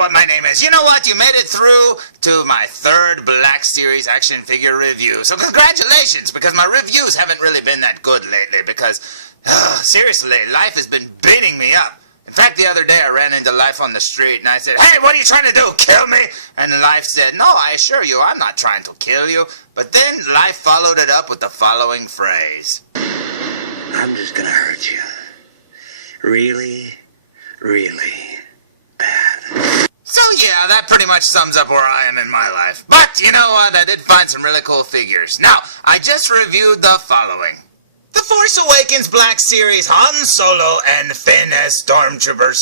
what my name is. You know what? You made it through to my third Black Series action figure review. So congratulations, because my reviews haven't really been that good lately because, seriously, life has been beating me up. In fact, the other day I ran into Life on the street and I said, "Hey, what are you trying to do, kill me?" And Life said, "No, I assure you, I'm not trying to kill you." But then Life followed it up with the following phrase. "I'm just gonna hurt you. Really, really bad." So yeah, that pretty much sums up where I am in my life. But you know what, I did find some really cool figures. Now, I just reviewed the following. The Force Awakens Black Series Han Solo and Finn as Stormtrooper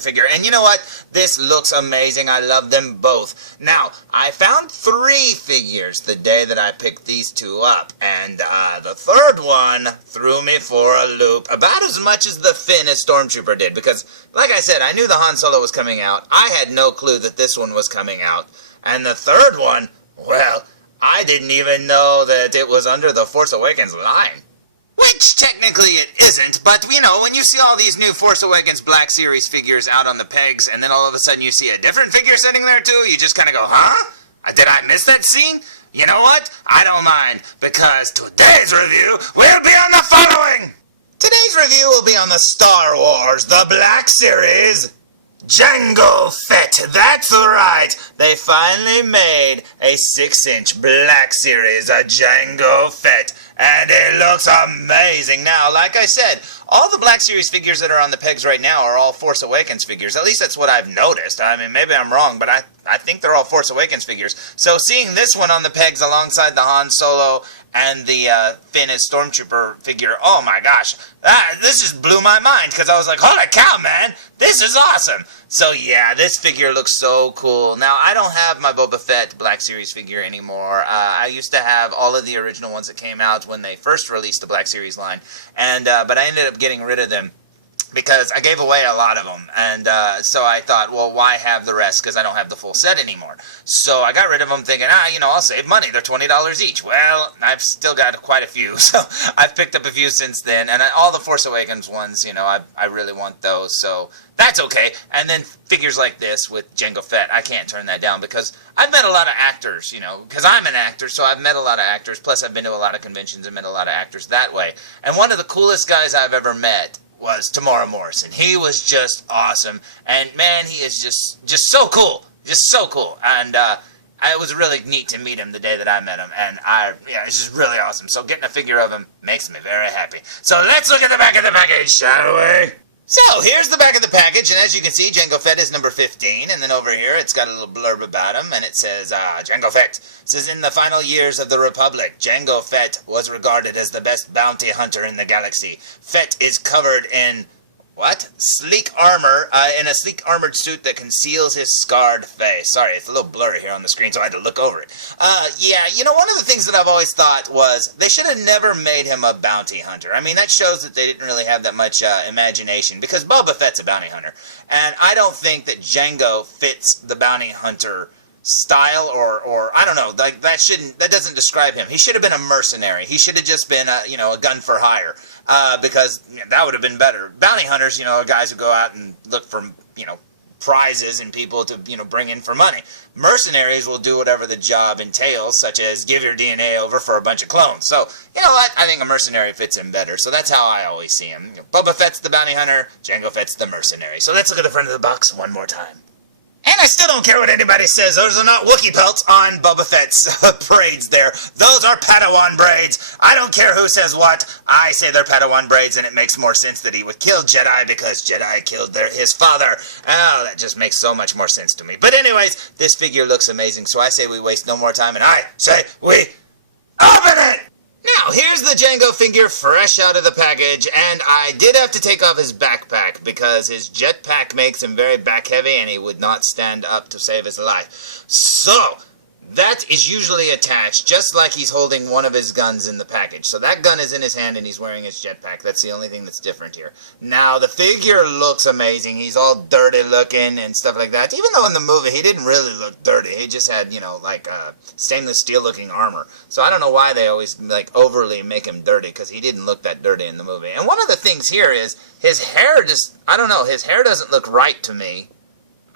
figure. And you know what? This looks amazing. I love them both. Now, I found 3 figures the day that I picked these 2 up. And the third one threw me for a loop. About as much as the Finn as Stormtrooper did. Because, like I said, I knew the Han Solo was coming out. I had no clue that this one was coming out. And the third one, well, I didn't even know that it was under the Force Awakens line. Which technically it isn't, but you know, when you see all these new Force Awakens Black Series figures out on the pegs, and then all of a sudden you see a different figure sitting there too, you just kind of go, huh? Did I miss that scene? You know what? I don't mind, because today's review will be on the following! Today's review will be on the Star Wars, the Black Series, Jango Fett. That's right. They finally made a 6-inch Black Series, a Jango Fett, and it looks amazing. Now, like I said, all the Black Series figures that are on the pegs right now are all Force Awakens figures. At least that's what I've noticed. I mean, maybe I'm wrong, but I think they're all Force Awakens figures. So seeing this one on the pegs alongside the Han Solo and the Finn as Stormtrooper figure, oh my gosh, this just blew my mind, because I was like, holy cow, man, this is awesome. So yeah, this figure looks so cool. Now, I don't have my Boba Fett Black Series figure anymore. I used to have all of the original ones that came out when they first released the Black Series line, and but I ended up getting rid of them because I gave away a lot of them, and so I thought, well, why have the rest, because I don't have the full set anymore. So I got rid of them thinking, you know, I'll save money, they're $20 each. Well, I've still got quite a few, so I've picked up a few since then, and all the Force Awakens ones, you know, I really want those, so that's okay. And then figures like this with Jango Fett, I can't turn that down, because I've met a lot of actors, you know, because I'm an actor, so I've met a lot of actors, plus I've been to a lot of conventions and met a lot of actors that way. And one of the coolest guys I've ever met was Tamora Morrison. He was just awesome, and man, he is just so cool, and it was really neat to meet him the day that I met him, and yeah, it's just really awesome. So getting a figure of him makes me very happy. So let's look at the back of the package, shall we? So, here's the back of the package, and as you can see, Jango Fett is number 15, and then over here, it's got a little blurb about him, and it says, Jango Fett. It says, in the final years of the Republic, Jango Fett was regarded as the best bounty hunter in the galaxy. Fett is covered in, sleek armor, in a sleek armored suit that conceals his scarred face. Sorry, it's a little blurry here on the screen, so I had to look over it. Yeah, you know, one of the things that I've always thought was they should have never made him a bounty hunter. I mean, that shows that they didn't really have that much imagination, because Boba Fett's a bounty hunter. And I don't think that Jango fits the bounty hunter style, or I don't know, like that doesn't describe him. He should have been a mercenary. He should have just been a gun for hire. Because that would have been better. Bounty hunters, are guys who go out and look for, prizes and people to, bring in for money. Mercenaries will do whatever the job entails, such as give your DNA over for a bunch of clones. So, you know what? I think a mercenary fits him better. So that's how I always see him. Boba Fett's the bounty hunter, Jango Fett's the mercenary. So let's look at the front of the box one more time. And I still don't care what anybody says. Those are not Wookiee pelts on Boba Fett's braids there. Those are Padawan braids. I don't care who says what. I say they're Padawan braids, and it makes more sense that he would kill Jedi because Jedi killed his father. Oh, that just makes so much more sense to me. But anyways, this figure looks amazing, so I say we waste no more time, and I say we open it! Now, here's the Jango figure fresh out of the package, and I did have to take off his backpack because his jetpack makes him very back-heavy and he would not stand up to save his life. So, that is usually attached just like he's holding one of his guns in the package. So that gun is in his hand and he's wearing his jetpack. That's the only thing that's different here. Now, the figure looks amazing. He's all dirty looking and stuff like that. Even though in the movie he didn't really look dirty. He just had, stainless steel looking armor. So I don't know why they always, overly make him dirty, because he didn't look that dirty in the movie. And one of the things here is his hair his hair doesn't look right to me.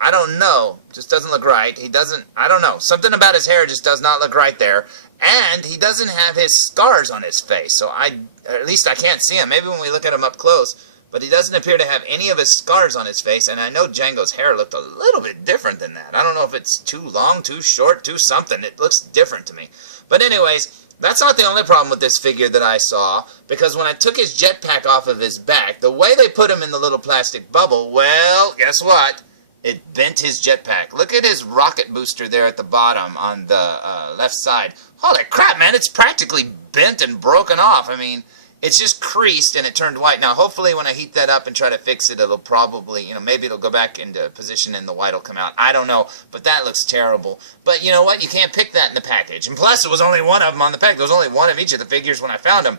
I don't know. Just doesn't look right. He doesn't, I don't know. Something about his hair just does not look right there. And he doesn't have his scars on his face. So or at least I can't see him. Maybe when we look at him up close. But he doesn't appear to have any of his scars on his face. And I know Jango's hair looked a little bit different than that. I don't know if it's too long, too short, too something. It looks different to me. But anyways, that's not the only problem with this figure that I saw. Because when I took his jetpack off of his back, the way they put him in the little plastic bubble, well, guess what? It bent his jetpack. Look at his rocket booster there at the bottom on the left side. Holy crap, man, it's practically bent and broken off. I mean, it's just creased and it turned white. Now, hopefully when I heat that up and try to fix it, it'll probably, maybe it'll go back into position and the white will come out. I don't know, but that looks terrible. But you know what? You can't pick that in the package. And plus, it was only one of them on the pack. There was only one of each of the figures when I found them.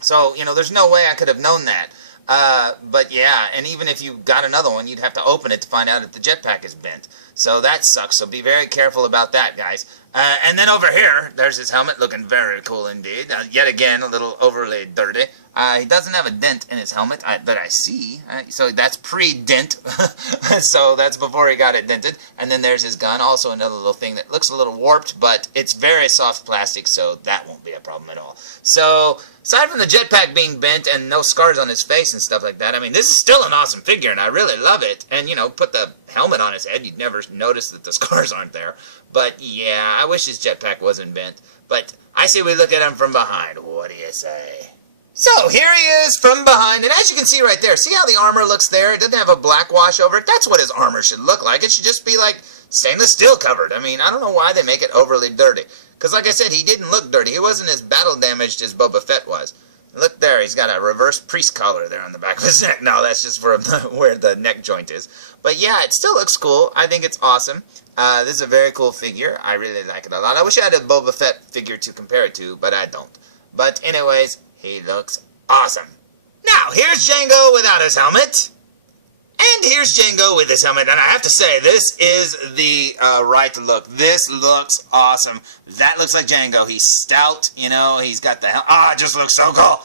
So, there's no way I could have known that. But yeah, and even if you got another one, you'd have to open it to find out if the jetpack is bent. So that sucks, so be very careful about that, guys. And then over here, there's his helmet, looking very cool indeed. Yet again, a little overly dirty. He doesn't have a dent in his helmet that I see. So that's pre-dent. So that's before he got it dented. And then there's his gun, also another little thing that looks a little warped, but it's very soft plastic, so that won't be a problem at all. So, aside from the jetpack being bent and no scars on his face and stuff like that, I mean, this is still an awesome figure, and I really love it. And, put the helmet on his head, you'd never notice that the scars aren't there. But, yeah, I wish his jetpack wasn't bent. But I say we look at him from behind. What do you say? So, here he is from behind, and as you can see right there, see how the armor looks there? It doesn't have a black wash over it. That's what his armor should look like. It should just be, like, stainless steel covered. I mean, I don't know why they make it overly dirty. Because, like I said, he didn't look dirty. He wasn't as battle damaged as Boba Fett was. Look there, he's got a reverse priest collar there on the back of his neck. No, that's just for where the neck joint is. But yeah, it still looks cool. I think it's awesome. This is a very cool figure. I really like it a lot. I wish I had a Boba Fett figure to compare it to, but I don't. But anyways, he looks awesome. Now, here's Jango without his helmet. And here's Jango with his helmet, and I have to say, this is the right look. This looks awesome. That looks like Jango. He's stout, he's got the helmet. It just looks so cool.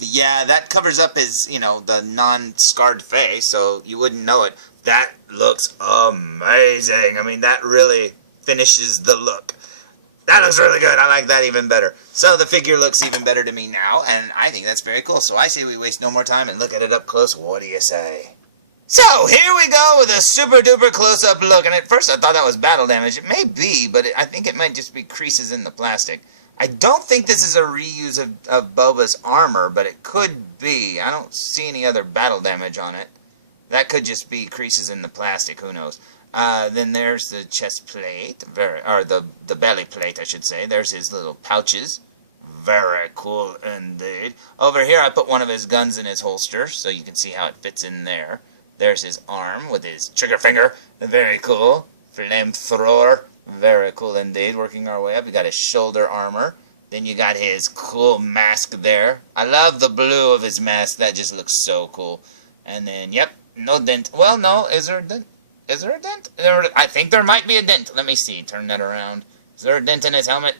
Yeah, that covers up his, the non-scarred face, so you wouldn't know it. That looks amazing. I mean, that really finishes the look. That looks really good. I like that even better. So the figure looks even better to me now, and I think that's very cool. So I say we waste no more time and look at it up close. What do you say? So, here we go with a super duper close-up look, and at first I thought that was battle damage. It may be, but I think it might just be creases in the plastic. I don't think this is a reuse of Boba's armor, but it could be. I don't see any other battle damage on it. That could just be creases in the plastic, who knows. Then there's the chest plate, or the belly plate, I should say. There's his little pouches. Very cool indeed. Over here I put one of his guns in his holster, so you can see how it fits in there. There's his arm with his trigger finger. Very cool. Flamethrower. Very cool indeed. Working our way up. You got his shoulder armor. Then you got his cool mask there. I love the blue of his mask. That just looks so cool. And then, yep, no dent. Well, no. Is there a dent? Is there a dent? I think there might be a dent. Let me see. Turn that around. Is there a dent in his helmet?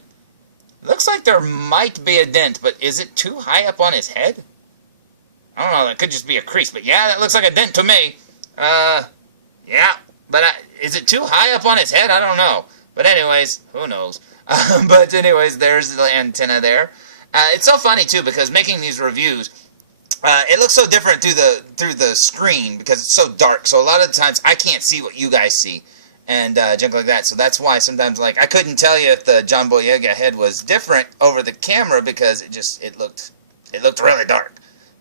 Looks like there might be a dent, but is it too high up on his head? I don't know, that could just be a crease, but yeah, that looks like a dent to me. Yeah, but is it too high up on his head? I don't know. But anyways, who knows? But anyways, there's the antenna there. It's so funny, too, because making these reviews, it looks so different through the screen because it's so dark. So a lot of the times, I can't see what you guys see and junk like that. So that's why sometimes, like, I couldn't tell you if the John Boyega head was different over the camera because it looked really dark.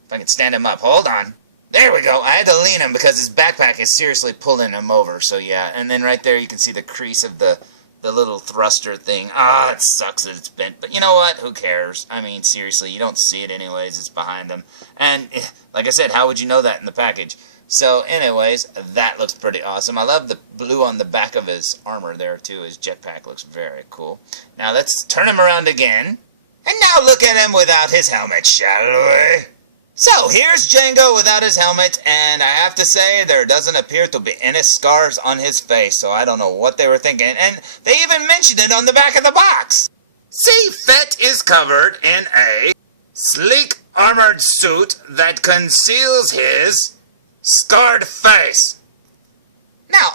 If I can stand him up. Hold on. There we go. I had to lean him because his backpack is seriously pulling him over. So, yeah. And then right there you can see the crease of the little thruster thing. It sucks that it's bent. But you know what? Who cares? I mean, seriously, you don't see it anyways. It's behind him. And, like I said, how would you know that in the package? So, anyways, that looks pretty awesome. I love the blue on the back of his armor there, too. His jetpack looks very cool. Now, let's turn him around again. And now look at him without his helmet, shall we? So, here's Jango without his helmet, and I have to say, there doesn't appear to be any scars on his face, so I don't know what they were thinking, and they even mentioned it on the back of the box. See, Fett is covered in a sleek armored suit that conceals his scarred face. Now,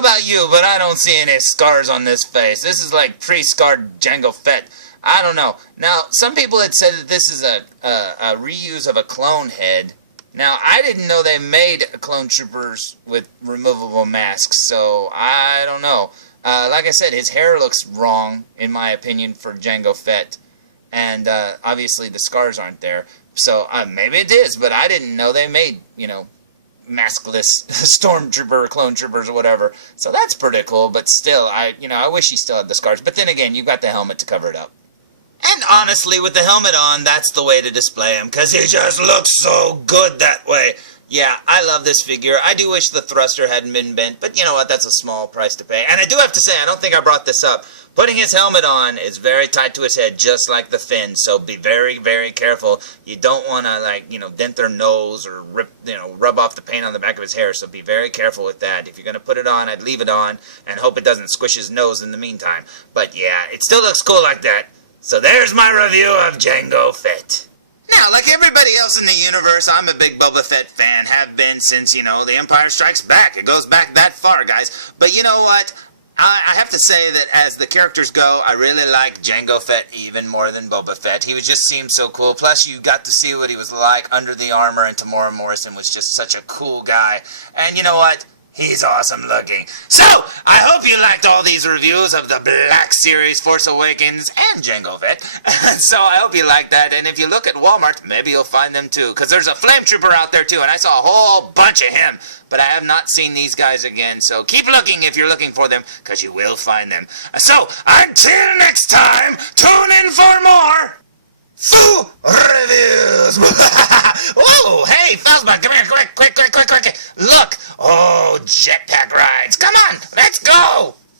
about you, but I don't see any scars on this face. This is like pre-scarred Jango Fett. I don't know. Now, some people had said that this is a reuse of a clone head. Now, I didn't know they made clone troopers with removable masks, so I don't know. Like I said, his hair looks wrong, in my opinion, for Jango Fett. And obviously the scars aren't there. So maybe it is, but I didn't know they made, maskless stormtrooper or clone troopers or whatever. So that's pretty cool, but still, I wish he still had the scars. But then again, you've got the helmet to cover it up. And honestly, with the helmet on, that's the way to display him, because he just looks so good that way. Yeah, I love this figure. I do wish the thruster hadn't been bent, but you know what? That's a small price to pay. And I do have to say, I don't think I brought this up. Putting his helmet on is very tight to his head, just like the fin. So be very, very careful. You don't want to, dent their nose or rub off the paint on the back of his hair. So be very careful with that. If you're going to put it on, I'd leave it on and hope it doesn't squish his nose in the meantime. But yeah, it still looks cool like that. So there's my review of Jango Fett. Now, like everybody else in the universe, I'm a big Boba Fett fan. Have been since, The Empire Strikes Back. It goes back that far, guys. But you know what? I have to say that as the characters go, I really like Jango Fett even more than Boba Fett. He just seemed so cool. Plus, you got to see what he was like under the armor, and Tamora Morrison was just such a cool guy. And you know what? He's awesome looking. So, I hope you liked all these reviews of the Black Series, Force Awakens, and Jango Fett. So, I hope you liked that. And if you look at Walmart, maybe you'll find them too. Because there's a Flame Trooper out there too, and I saw a whole bunch of him. But I have not seen these guys again. So, keep looking if you're looking for them, because you will find them. So, until next time, tune in for more Foo Reviews. Whoa, hey, felzbug, come here, quick. Look.